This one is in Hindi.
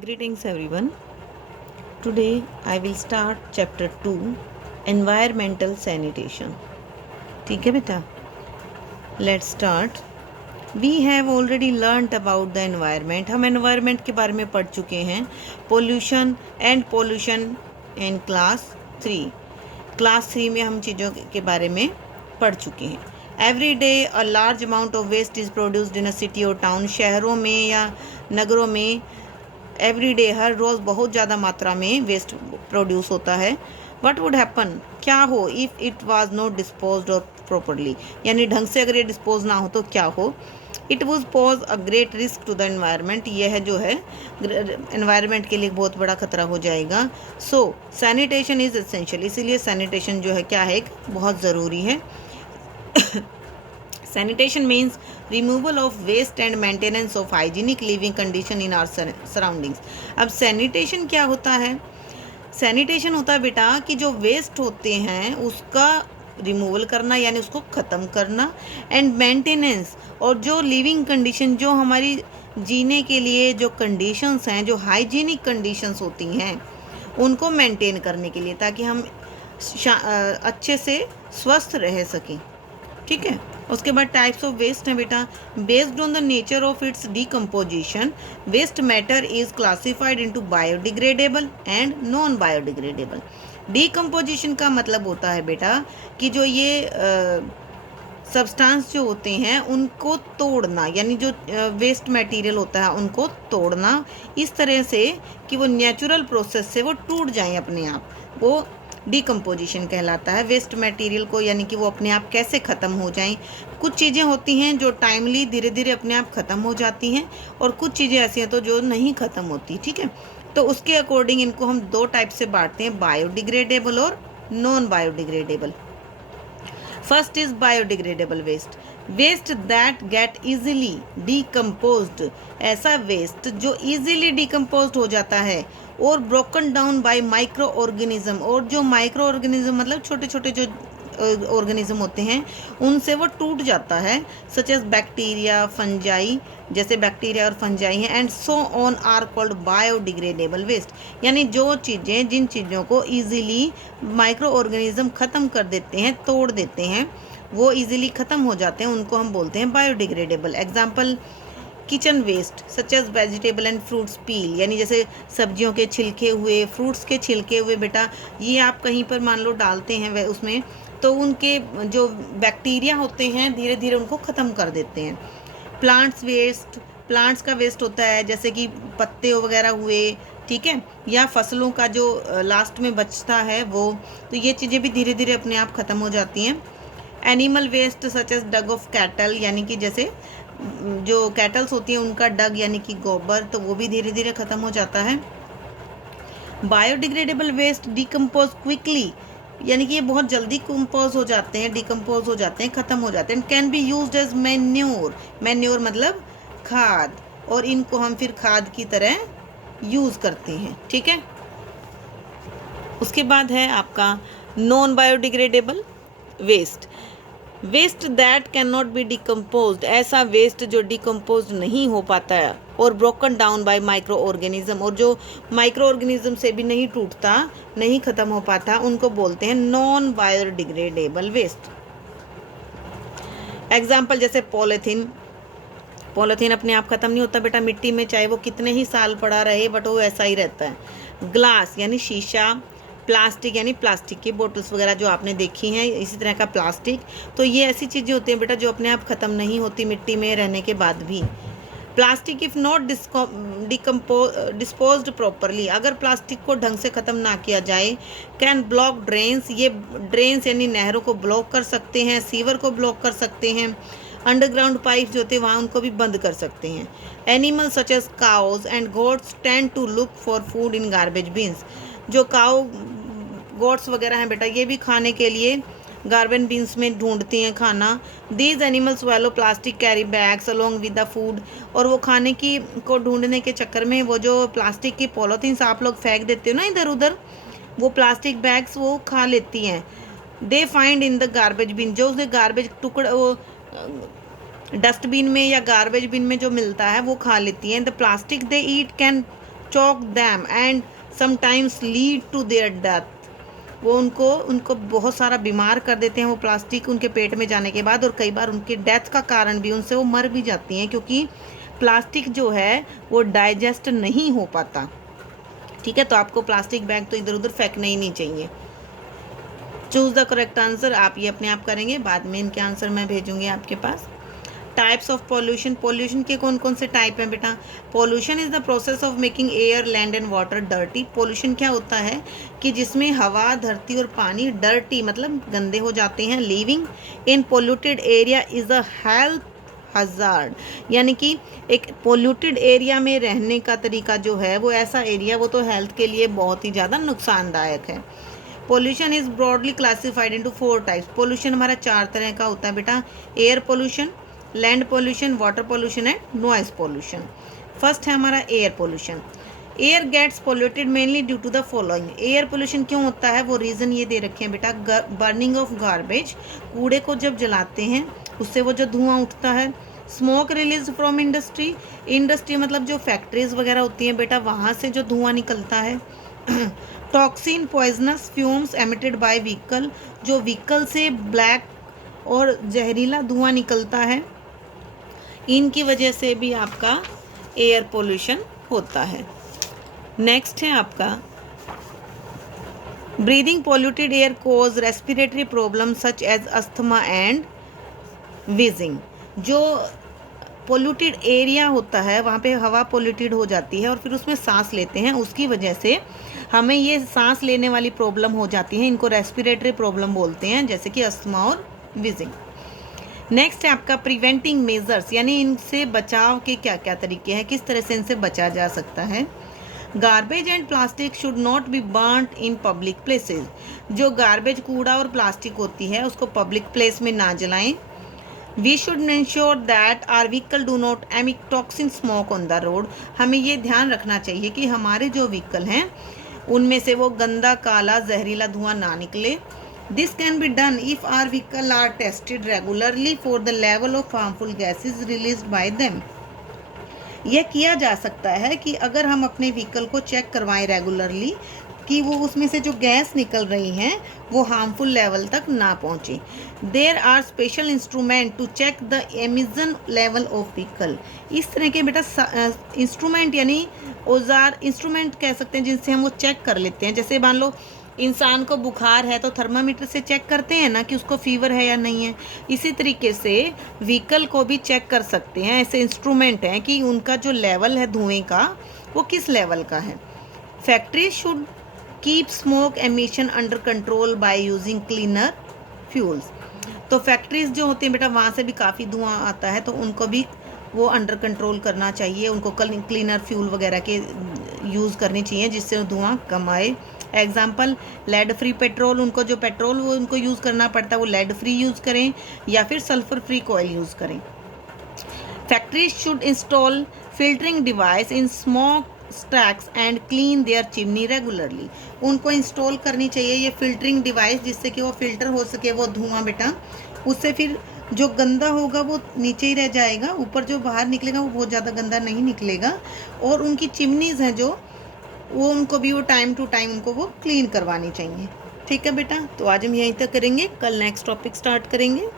Greetings everyone. Today I will start chapter 2 Environmental Sanitation. ठीक है बेटा, let's start. We have already learnt about the environment. हम environment के बारे में पढ़ चुके हैं. Pollution and pollution in class 3. Class 3 में हम चीज़ों के बारे में पढ़ चुके हैं. Every day a large amount of waste is produced in a city और टाउन. शहरों में या नगरों में एवरी डे हर रोज़ बहुत ज़्यादा मात्रा में वेस्ट प्रोड्यूस होता है. वट वुड हैपन, क्या हो if it was not disposed और प्रॉपरली, यानी ढंग से अगर ये डिस्पोज ना हो तो क्या हो. It would pose a great risk to the environment, यह जो है एनवायरनमेंट के लिए बहुत बड़ा खतरा हो जाएगा. सो सैनिटेशन इज़ एसेंशियल, इसीलिए सैनिटेशन जो है क्या है, एक बहुत ज़रूरी है. Sanitation means removal of waste and maintenance of hygienic living condition in our surroundings. अब sanitation क्या होता है? sanitation होता है बेटा कि जो वेस्ट होते हैं उसका रिमूवल करना, यानी उसको ख़त्म करना, एंड मेंटेनेंस, और जो लिविंग कंडीशन, जो हमारी जीने के लिए जो कंडीशंस हैं, जो हाइजीनिक कंडीशंस होती हैं, उनको मेंटेन करने के लिए, ताकि हम अच्छे से स्वस्थ रह सकें. ठीक है. उसके बाद टाइप्स ऑफ वेस्ट हैं बेटा. Based on the nature of its decomposition, waste matter is classified into biodegradable and non biodegradable. Decomposition का मतलब होता है बेटा कि जो ये सब्सटेंस जो होते हैं उनको तोड़ना, यानी जो वेस्ट मटेरियल होता है उनको तोड़ना इस तरह से कि वो नेचुरल प्रोसेस से वो टूट जाएं अपने आप, वो डिकम्पोजिशन कहलाता है. वेस्ट मटेरियल को, यानी कि वो अपने आप कैसे ख़त्म हो जाएं. कुछ चीज़ें होती हैं जो टाइमली धीरे धीरे अपने आप ख़त्म हो जाती हैं, और कुछ चीज़ें ऐसी हैं तो जो नहीं ख़त्म होती. ठीक है. तो उसके अकॉर्डिंग इनको हम दो टाइप से बांटते हैं, बायोडिग्रेडेबल और non biodegradable. First is biodegradable waste. Waste that get easily decomposed, ऐसा वेस्ट जो इजीली डिकम्पोज्ड हो जाता है, और broken down by micro organism, और जो माइक्रो ऑर्गेनिज्म मतलब छोटे छोटे जो ऑर्गेनिज्म होते हैं उनसे वो टूट जाता है, सच एज बैक्टीरिया, फंजाई, जैसे बैक्टीरिया और फंजाई हैं, and so on are called biodegradable waste. यानी जो चीज़ें, जिन चीज़ों को इजीली माइक्रो ऑर्गेनिज्म ख़त्म कर देते हैं, तोड़ देते हैं, वो इजीली ख़त्म हो जाते हैं, उनको हम बोलते हैं biodegradable. Example kitchen waste such as vegetable and fruits peel, यानी जैसे सब्जियों के छिलके हुए, फ्रूट्स के छिलके हुए बेटा, ये आप कहीं पर मान लो डालते हैं उसमें, तो उनके जो बैक्टीरिया होते हैं धीरे धीरे उनको ख़त्म कर देते हैं. प्लांट्स वेस्ट, प्लांट्स का वेस्ट होता है जैसे कि पत्ते वगैरह हुए, ठीक है, या फसलों का जो लास्ट में बचता है वो, तो ये चीज़ें भी धीरे धीरे अपने आप ख़त्म हो जाती हैं. Animal waste such as dung of cattle, यानी कि जैसे जो कैटल्स होती हैं उनका डग, यानी कि गोबर, तो वो भी धीरे धीरे ख़त्म हो जाता है. बायोडिग्रेडेबल वेस्ट डिकम्पोज क्विकली, यानी कि ये बहुत जल्दी कंपोज हो जाते हैं, डिकम्पोज हो जाते हैं, ख़त्म हो जाते हैं. Can be used as manure, manure मतलब खाद, और इनको हम फिर खाद की तरह यूज़ करते हैं. ठीक है. उसके बाद है आपका non biodegradable waste. Waste that can not be decomposed, ऐसा वेस्ट जो डिकम्पोज नहीं हो पाता है, और broken down by micro organism, और जो माइक्रो ऑर्गेनिज्म से भी नहीं टूटता, नहीं ख़त्म हो पाता, उनको बोलते हैं नॉन बायोडिग्रेडेबल वेस्ट. एग्जाम्पल जैसे पॉलीथीन. पॉलीथीन अपने आप ख़त्म नहीं होता बेटा, मिट्टी में चाहे वो कितने ही साल पड़ा रहे बट वो ऐसा ही रहता है. ग्लास यानी शीशा, प्लास्टिक यानी प्लास्टिक की बोटल्स वगैरह जो आपने देखी हैं, इसी तरह का प्लास्टिक, तो ये ऐसी चीज़ें होती हैं बेटा जो अपने आप ख़त्म नहीं होती मिट्टी में रहने के बाद भी. Plastic if not disposed properly, अगर प्लास्टिक को ढंग से ख़त्म ना किया जाए, कैन ब्लॉक ड्रेन्स, ये ड्रेन्स यानी नहरों को ब्लॉक कर सकते हैं, सीवर को ब्लॉक कर सकते हैं, अंडरग्राउंड पाइप जो होते हैं वहाँ उनको भी बंद कर सकते हैं. Animal such as cows and goats tend to look for food in garbage bins, जो काउ गोट्स वगैरह हैं बेटा, ये भी खाने के लिए गार्बेज बिन्स में ढूंढती हैं खाना. These animals वैलो plastic carry bags along with the food, और वो खाने की को ढूंढने के चक्कर में वो जो प्लास्टिक की पॉलीथीन्स आप लोग फेंक देते हो ना इधर उधर, वो प्लास्टिक बैग्स वो खा लेती हैं. They find in the garbage bin, जो उसके गार्बेज टुकड़े वो डस्टबिन में या गार्बेज बिन में जो मिलता है वो खा लेती हैं. The plastic they eat can choke them and sometimes lead to their death. वो उनको बहुत सारा बीमार कर देते हैं वो प्लास्टिक उनके पेट में जाने के बाद, और कई बार उनके डेथ का कारण भी, उनसे वो मर भी जाती हैं क्योंकि प्लास्टिक जो है वो डाइजेस्ट नहीं हो पाता। ठीक है, तो आपको प्लास्टिक बैग तो इधर उधर फेंकना ही नहीं चाहिए। चूज़ द करेक्ट आंसर आप ये अपने आप करेंगे, बाद में इनके आंसर मैं भेजूंगी आपके पास। टाइप्स ऑफ पॉल्यूशन, पॉल्यूशन के कौन कौन से टाइप हैं बेटा? Pollution is the process of making air land and water dirty. Pollution क्या होता है कि जिसमें हवा, धरती और पानी डर्टी मतलब गंदे हो जाते हैं। Living in polluted area is a health hazard, यानी कि एक पोल्यूटेड एरिया में रहने का तरीका जो है वो ऐसा एरिया, वो तो हेल्थ के लिए बहुत ही ज़्यादा नुकसानदायक है। Pollution is broadly classified into 4 types. Pollution हमारा 4 तरह का होता है बेटा। Air pollution, land pollution, water pollution and noise pollution. First है हमारा air pollution. Air gets polluted mainly due to the following. Air pollution क्यों होता है वो रीज़न ये दे रखे हैं बेटा। बर्निंग ऑफ गार्बेज, कूड़े को जब जलाते हैं उससे वो जो धुआं उठता है। Smoke release from industry, industry मतलब जो फैक्ट्रीज वगैरह होती हैं बेटा, वहाँ से जो धुआं निकलता है। Toxin poisonous fumes emitted by vehicle, जो व्हीकल से ब्लैक और जहरीला धुआं निकलता है, इनकी वजह से भी आपका एयर पोल्यूशन होता है। नेक्स्ट है आपका breathing polluted air cause respiratory problem such as asthma and wheezing. जो पोल्यूटेड एरिया होता है वहाँ पे हवा पोल्यूटेड हो जाती है और फिर उसमें सांस लेते हैं, उसकी वजह से हमें ये सांस लेने वाली प्रॉब्लम हो जाती है। इनको रेस्पिरेटरी प्रॉब्लम बोलते हैं, जैसे कि अस्थमा और विजिंग। नेक्स्ट है आपका प्रिवेंटिंग मेजर्स, यानी इनसे बचाव के क्या क्या तरीके हैं, किस तरह से इनसे बचा जा सकता है। Garbage and plastic should not be burned in public places. जो गार्बेज, कूड़ा और प्लास्टिक होती है उसको पब्लिक प्लेस में ना जलाएं। We should ensure that our vehicle do not emit toxin smoke on the road. हमें ये ध्यान रखना चाहिए कि हमारे जो व्हीकल हैं उनमें से वो गंदा, काला, जहरीला धुआं ना निकले। This can be done if our vehicle are tested regularly for the level of harmful gases released by them. यह किया जा सकता है कि अगर हम अपने व्हीकल को चेक करवाएं रेगुलरली कि वो उसमें से जो गैस निकल रही हैं वो हार्मफुल लेवल तक ना पहुँचे। There are special instrument to check the emission level of vehicle. इस तरह के बेटा इंस्ट्रूमेंट यानी औजार, इंस्ट्रूमेंट कह सकते हैं जिनसे हम वो चेक कर लेते हैं। जैसे मान लो इंसान को बुखार है तो थर्मामीटर से चेक करते हैं ना कि उसको फीवर है या नहीं है। इसी तरीके से व्हीकल को भी चेक कर सकते हैं। ऐसे इंस्ट्रूमेंट हैं कि उनका जो लेवल है धुएं का वो किस लेवल का है। Factory should keep smoke emission under control by using cleaner fuels. तो फैक्ट्रीज जो होती हैं बेटा वहाँ से भी काफ़ी धुआं आता है, तो उनको भी वो अंडर कंट्रोल करना चाहिए। उनको क्लीनर फ्यूल वगैरह के यूज़ करनी चाहिए जिससे धुआं कम आए। एग्जाम्पल लेड फ्री पेट्रोल, उनको जो पेट्रोल वो उनको यूज़ करना पड़ता है वो लेड फ्री यूज़ करें या फिर सल्फर फ्री कोयल यूज़ करें। Factories should install filtering device in smoke stacks and clean there chimney regularly. उनको इंस्टॉल करनी चाहिए ये फिल्टरिंग डिवाइस जिससे कि वो फिल्टर हो सके वो धुआं बेटा, उससे फिर जो गंदा होगा वो नीचे ही रह जाएगा, ऊपर जो बाहर निकलेगा वो बहुत ज़्यादा गंदा नहीं निकलेगा। और उनकी चिमनीज़ हैं जो वो उनको भी वो टाइम टू टाइम उनको वो क्लीन करवानी चाहिए। ठीक है बेटा, तो आज हम यहीं तक करेंगे, कल नेक्स्ट टॉपिक स्टार्ट करेंगे।